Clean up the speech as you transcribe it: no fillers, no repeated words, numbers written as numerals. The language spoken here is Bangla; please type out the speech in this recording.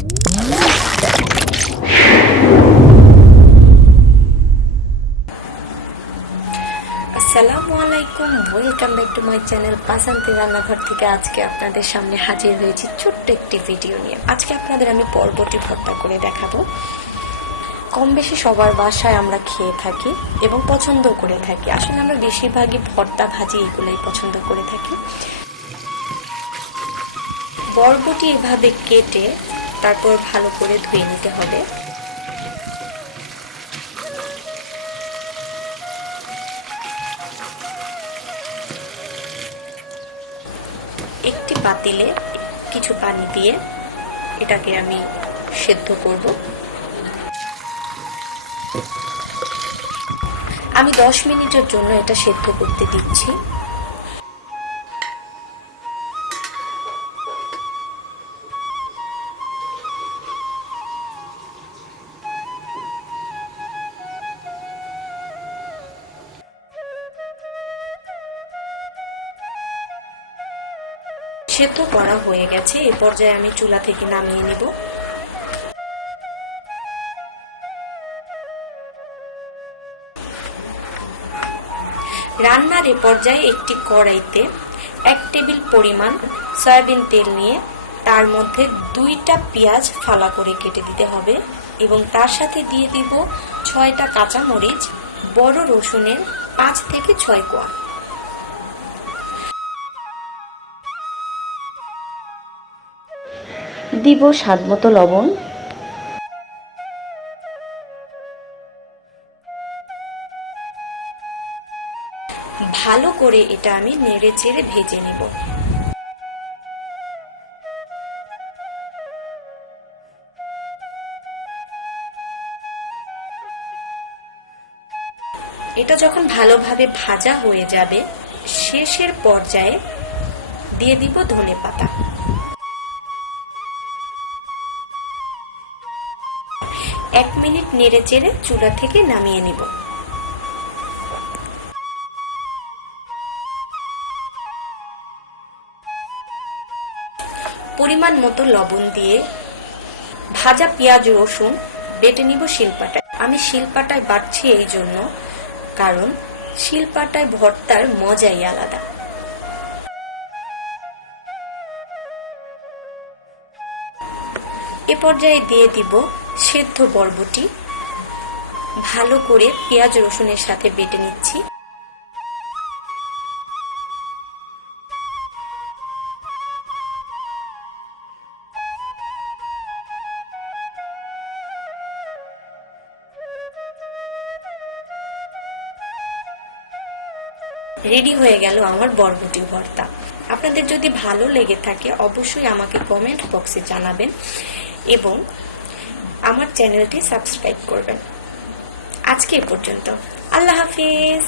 আসসালামু আলাইকুম, welcome back to my channel বাসান্তির রান্নাঘর থেকে। আজকে আপনাদের সামনে হাজির হয়েছি ছোট্ট একটি ভিডিও নিয়ে। আজকে আপনাদের আমি বরবটি ভর্তা করে দেখাবো। কম বেশি সবার বাসায় আমরা খেয়ে থাকি এবং পছন্দ করে থাকি। আসলে আমরা বেশিরভাগই ভর্তা ভাজি এগুলোই পছন্দ করে থাকি। বরবটি এভাবে কেটে তারপর ভালো করে ধুয়ে নিতে হবে। একটি পাতিলে কিছু পানি দিয়ে এটাকে আমি সেদ্ধ করব। আমি 10 মিনিটের জন্য এটা সেদ্ধ করতে দিচ্ছি। সেদ্ধ করা হয়ে গেছে, এ পর্যায়ে আমি চুলা থেকে নামিয়ে নেব। রান্নার এ পর্যায়ে একটি কড়াইতে 1 টেবিল পরিমাণ সয়াবিন তেল নিয়ে তার মধ্যে 2টা পেঁয়াজ ফালা করে কেটে দিতে হবে এবং তার সাথে দিয়ে দিব 6টা কাঁচা মরিচ, বড় রসুনের 5 থেকে 6 কোয়া। দিব স্বাদমতো লবণ। ভালো করে এটা আমি নেড়ে চেড়ে ভেজে নেব। এটা যখন ভালোভাবে ভাজা হয়ে যাবে, শেষের পর্যায়ে দিয়ে দিব ধনেপাতা। এক মিনিট নেড়ে চেড়ে চুলা থেকে নামিয়ে নিব। পরিমাণ মতো লবণ দিয়ে ভাজা পেঁয়াজ রসুন বেটে নিব শিলপাটায়। আমি শিলপাটায় বাটছি এই জন্য, কারণ শিলপাটায় ভর্তার মজাই আলাদা। এ পর্যায়ে দিয়ে দিব সেদ্ধ বরবটি। ভালো করে পেঁয়াজ রসুনের সাথে বেটে নিচ্ছি। রেডি হয়ে গেল আমার বরবটি ভর্তা। আপনাদের যদি ভালো লেগে থাকে অবশ্যই আমাকে কমেন্ট বক্সে জানাবেন এবং আমার চ্যানেলটি সাবস্ক্রাইব করবেন। আজকে এ পর্যন্ত, আল্লাহ হাফিজ।